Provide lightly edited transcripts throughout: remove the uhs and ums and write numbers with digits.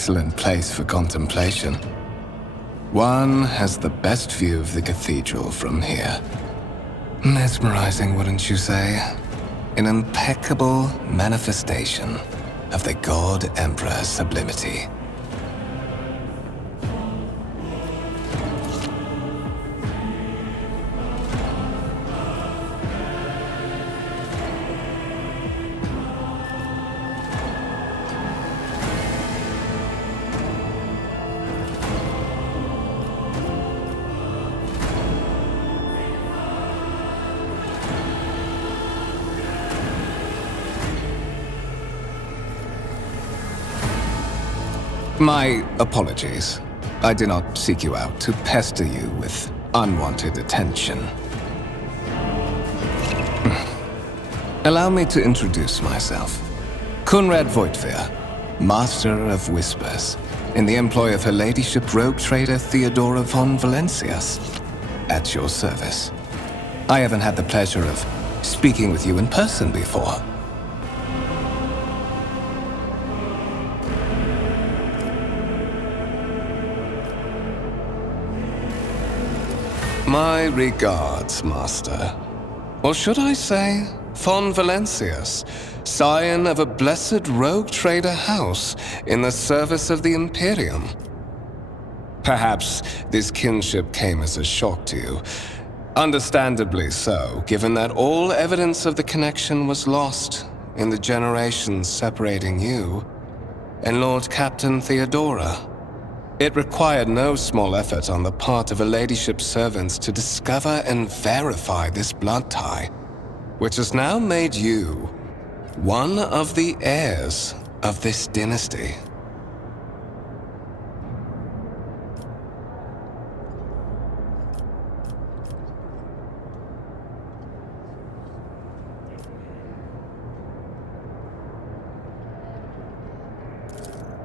excellent place for contemplation. One has the best view of the cathedral from here. Mesmerizing, wouldn't you say? An impeccable manifestation of the God Emperor's sublimity. My apologies. I did not seek you out to pester you with unwanted attention. Allow me to introduce myself. Conrad Voigtveer, Master of Whispers, in the employ of Her Ladyship Rogue Trader Theodora von Valencius. At your service. I haven't had the pleasure of speaking with you in person before. My regards, Master. Or should I say, von Valencius, scion of a blessed rogue trader house in the service of the Imperium. Perhaps this kinship came as a shock to you. Understandably so, given that all evidence of the connection was lost in the generations separating you and Lord Captain Theodora. It required no small effort on the part of Her Ladyship's servants to discover and verify this blood tie, which has now made you one of the heirs of this dynasty.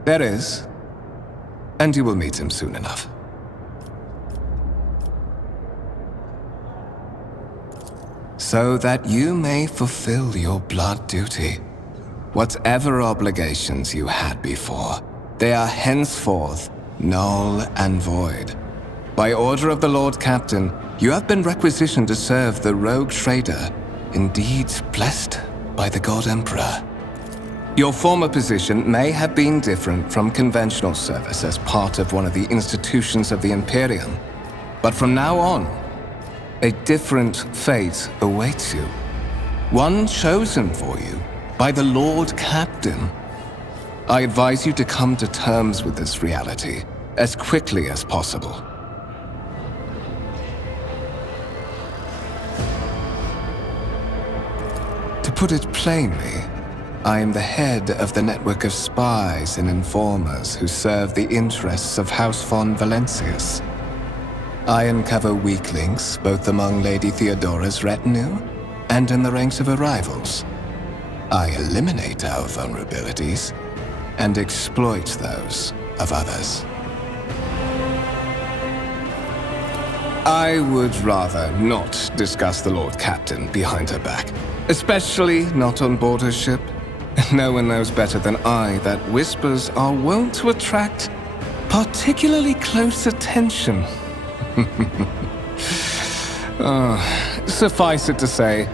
There is. And you will meet him soon enough. So that you may fulfill your blood duty. Whatever obligations you had before, they are henceforth null and void. By order of the Lord Captain, you have been requisitioned to serve the rogue trader, indeed blessed by the God Emperor. Your former position may have been different from conventional service as part of one of the institutions of the Imperium, but from now on, a different fate awaits you. One chosen for you by the Lord Captain. I advise you to come to terms with this reality as quickly as possible. To put it plainly, I am the head of the network of spies and informers who serve the interests of House von Valencius. I uncover weak links both among Lady Theodora's retinue and in the ranks of her rivals. I eliminate our vulnerabilities and exploit those of others. I would rather not discuss the Lord Captain behind her back, especially not on board her ship. No one knows better than I that whispers are wont to attract particularly close attention. Suffice it to say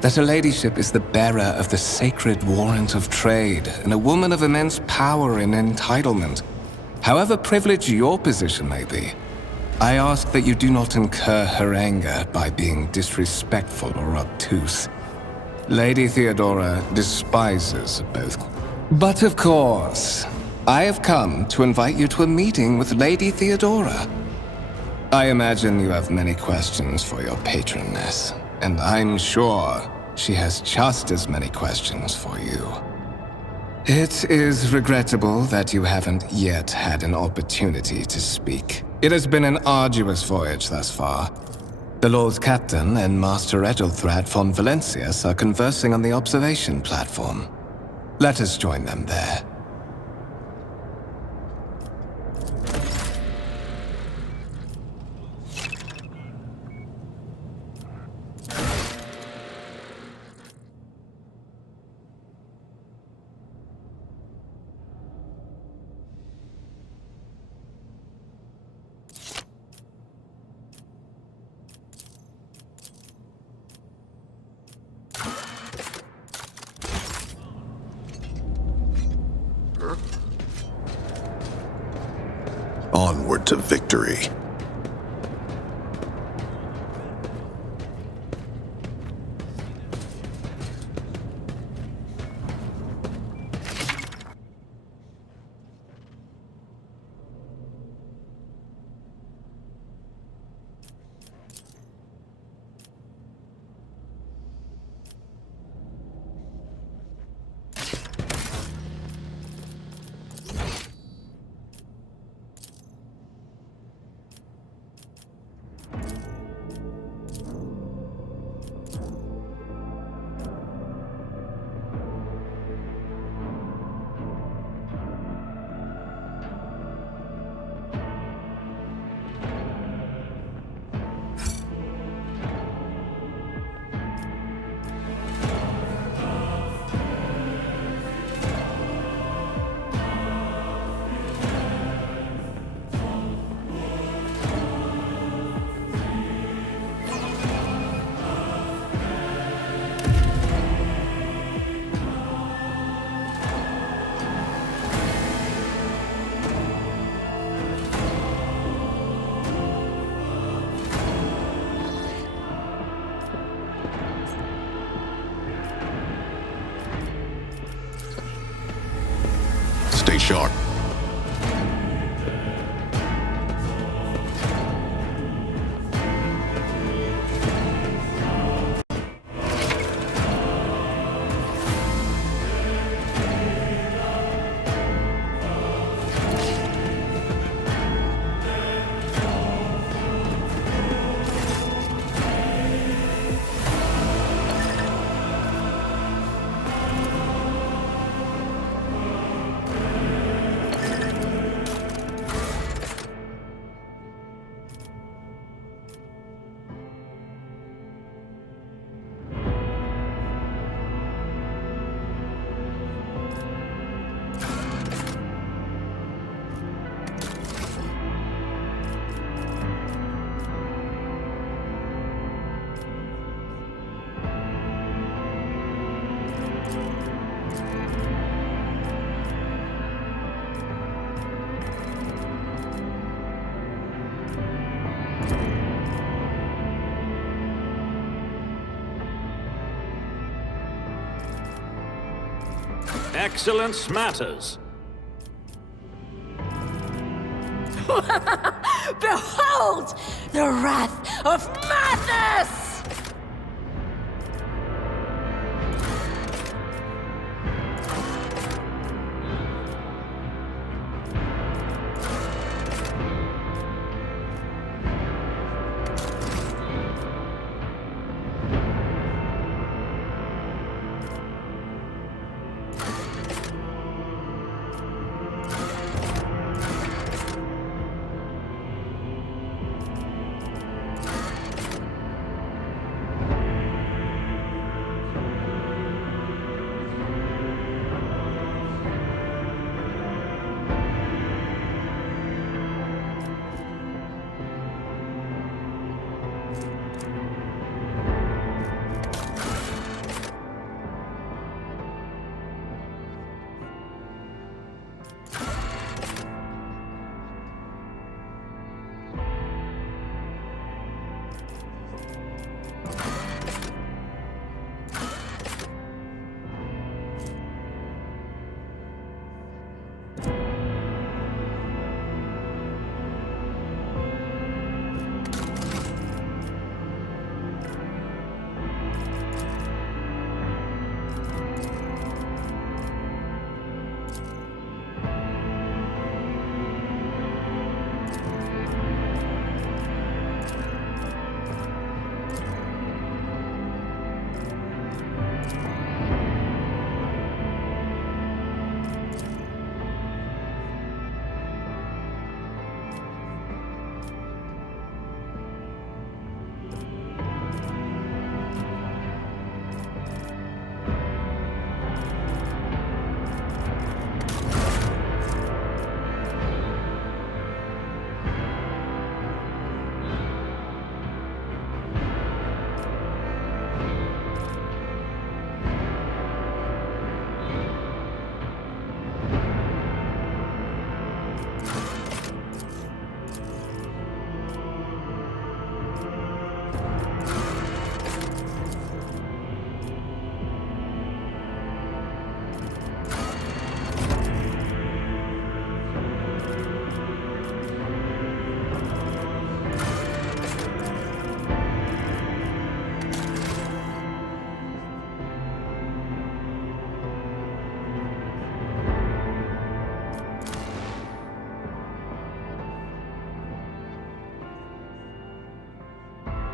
that Her Ladyship is the bearer of the sacred warrant of trade and a woman of immense power and entitlement. However privileged your position may be, I ask that you do not incur her anger by being disrespectful or obtuse. Lady Theodora despises both. But of course, I have come to invite you to a meeting with Lady Theodora. I imagine you have many questions for your patroness, and I'm sure she has just as many questions for you. It is regrettable that you haven't yet had an opportunity to speak. It has been an arduous voyage thus far. The Lord Captain and Master Edelthrad von Valencius are conversing on the observation platform. Let us join them there. onward to victory. Stay sharp. Excellence matters. Behold the wrath of madness!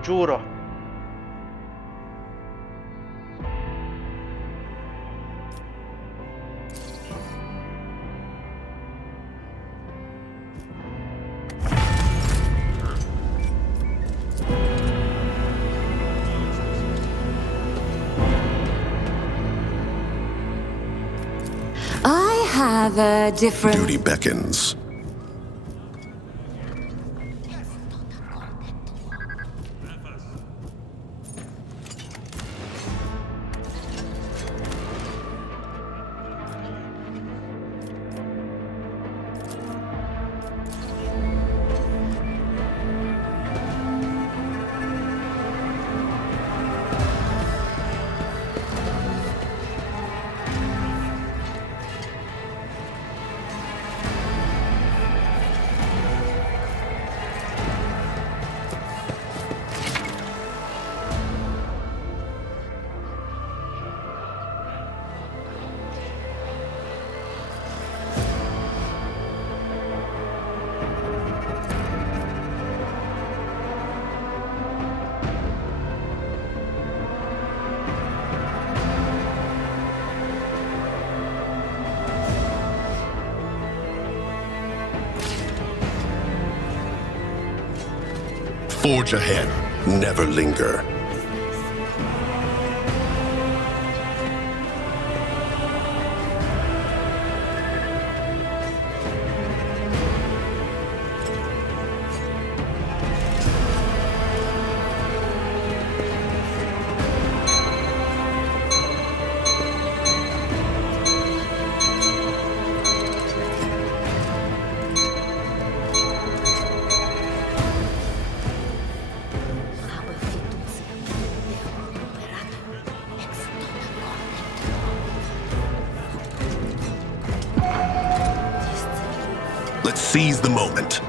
Giuro. I have a different... Duty beckons. Forge ahead. Never linger. Let's seize the moment.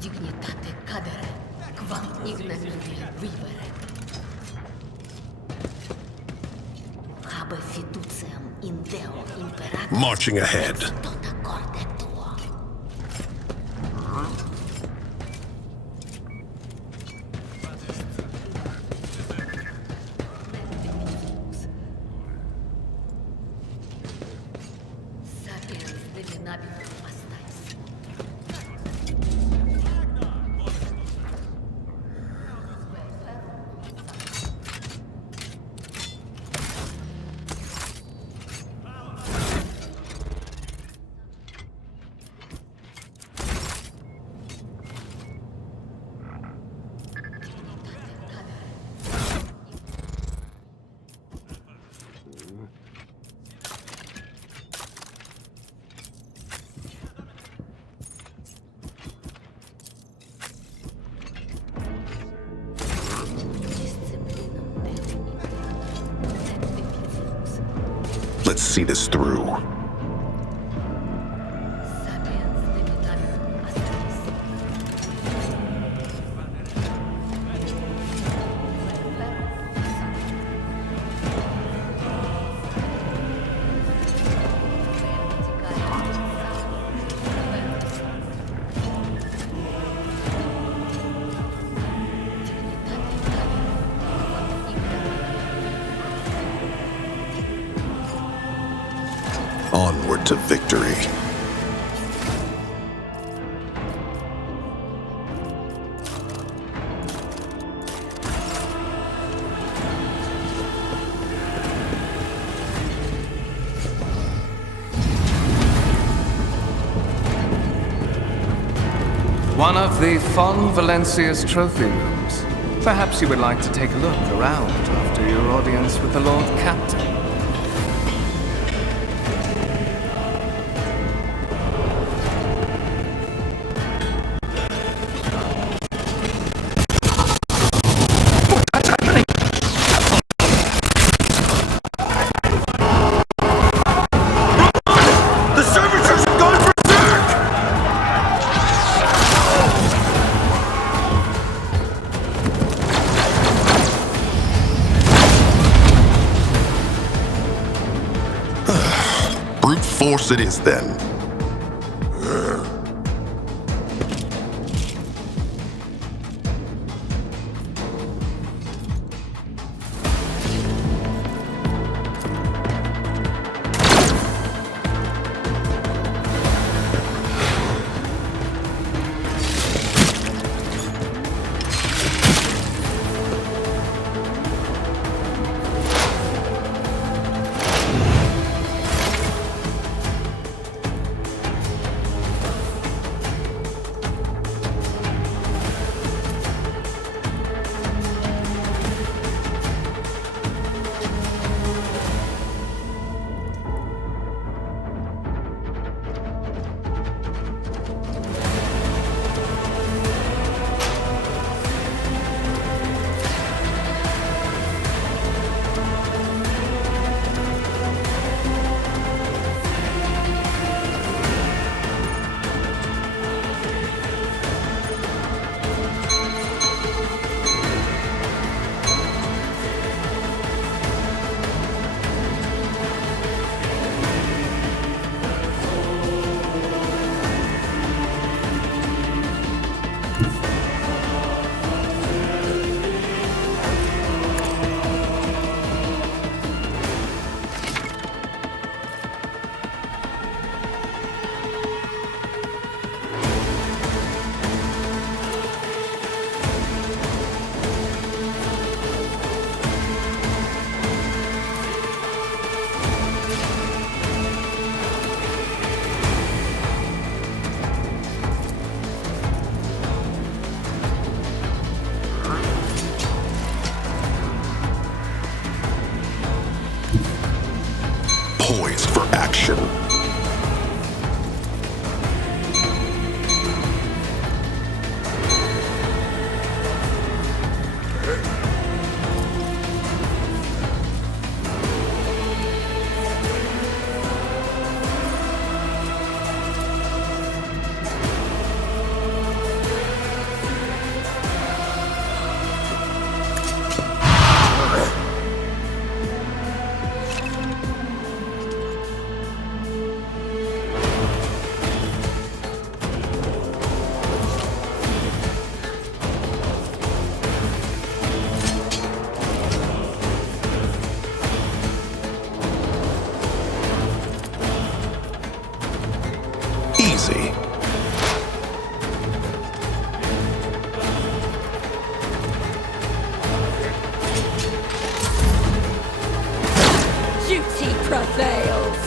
Dignitate cadere, quam ignominia vivere. Habe fiduciam in Deo imperator. Marching ahead. Tot acorde tuo. Sapiens deminabitur pastais. Let's see this through. Sapiens deminabitur pastais. Onward to victory. One of the Fon Valencia's trophy rooms. Perhaps you would like to take a look around after your audience with the Lord Captain. course it is then. Poised for action. Easy. Duty prevails.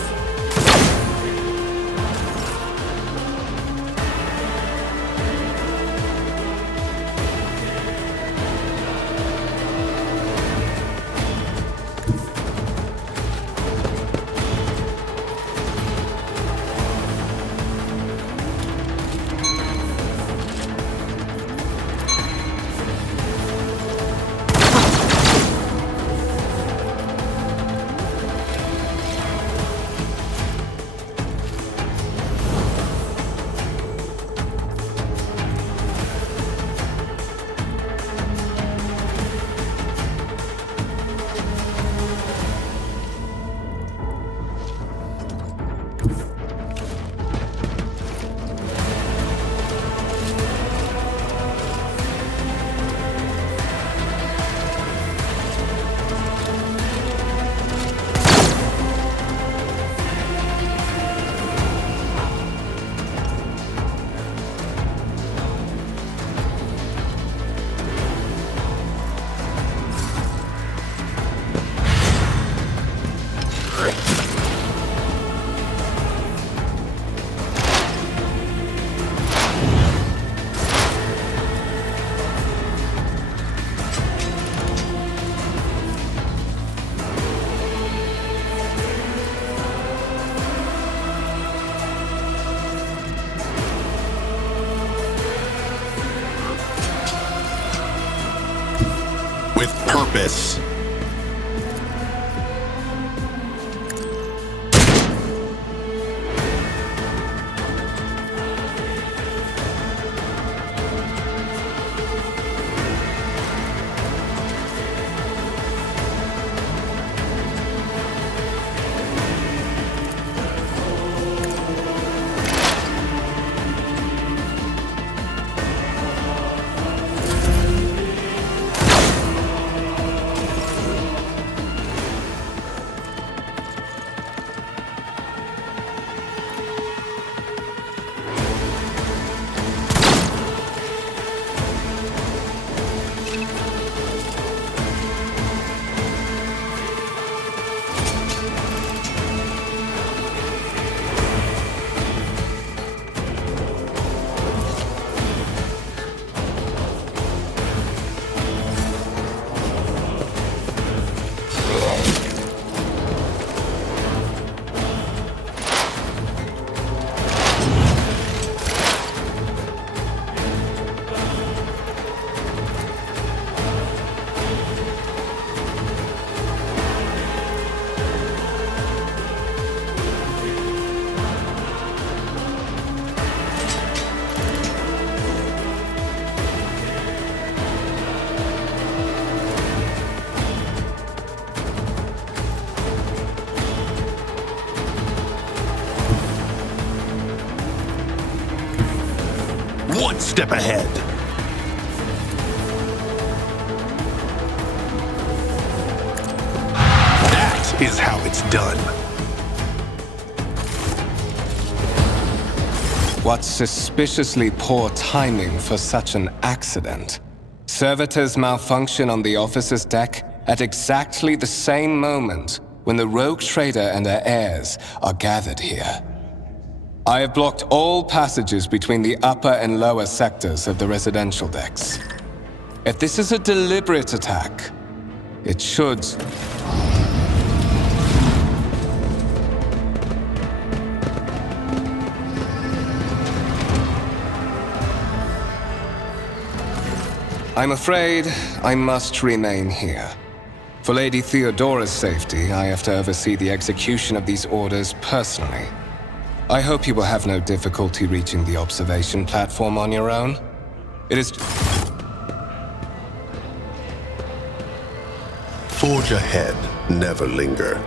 With purpose. step ahead. That is how it's done. What suspiciously poor timing for such an accident. Servitors malfunction on the officer's deck at exactly the same moment when the rogue trader and her heirs are gathered here. I have blocked all passages between the upper and lower sectors of the residential decks. If this is a deliberate attack, it should... I'm afraid I must remain here. For Lady Theodora's safety, I have to oversee the execution of these orders personally. I hope you will have no difficulty reaching the observation platform on your own. It is... Forge ahead, never linger.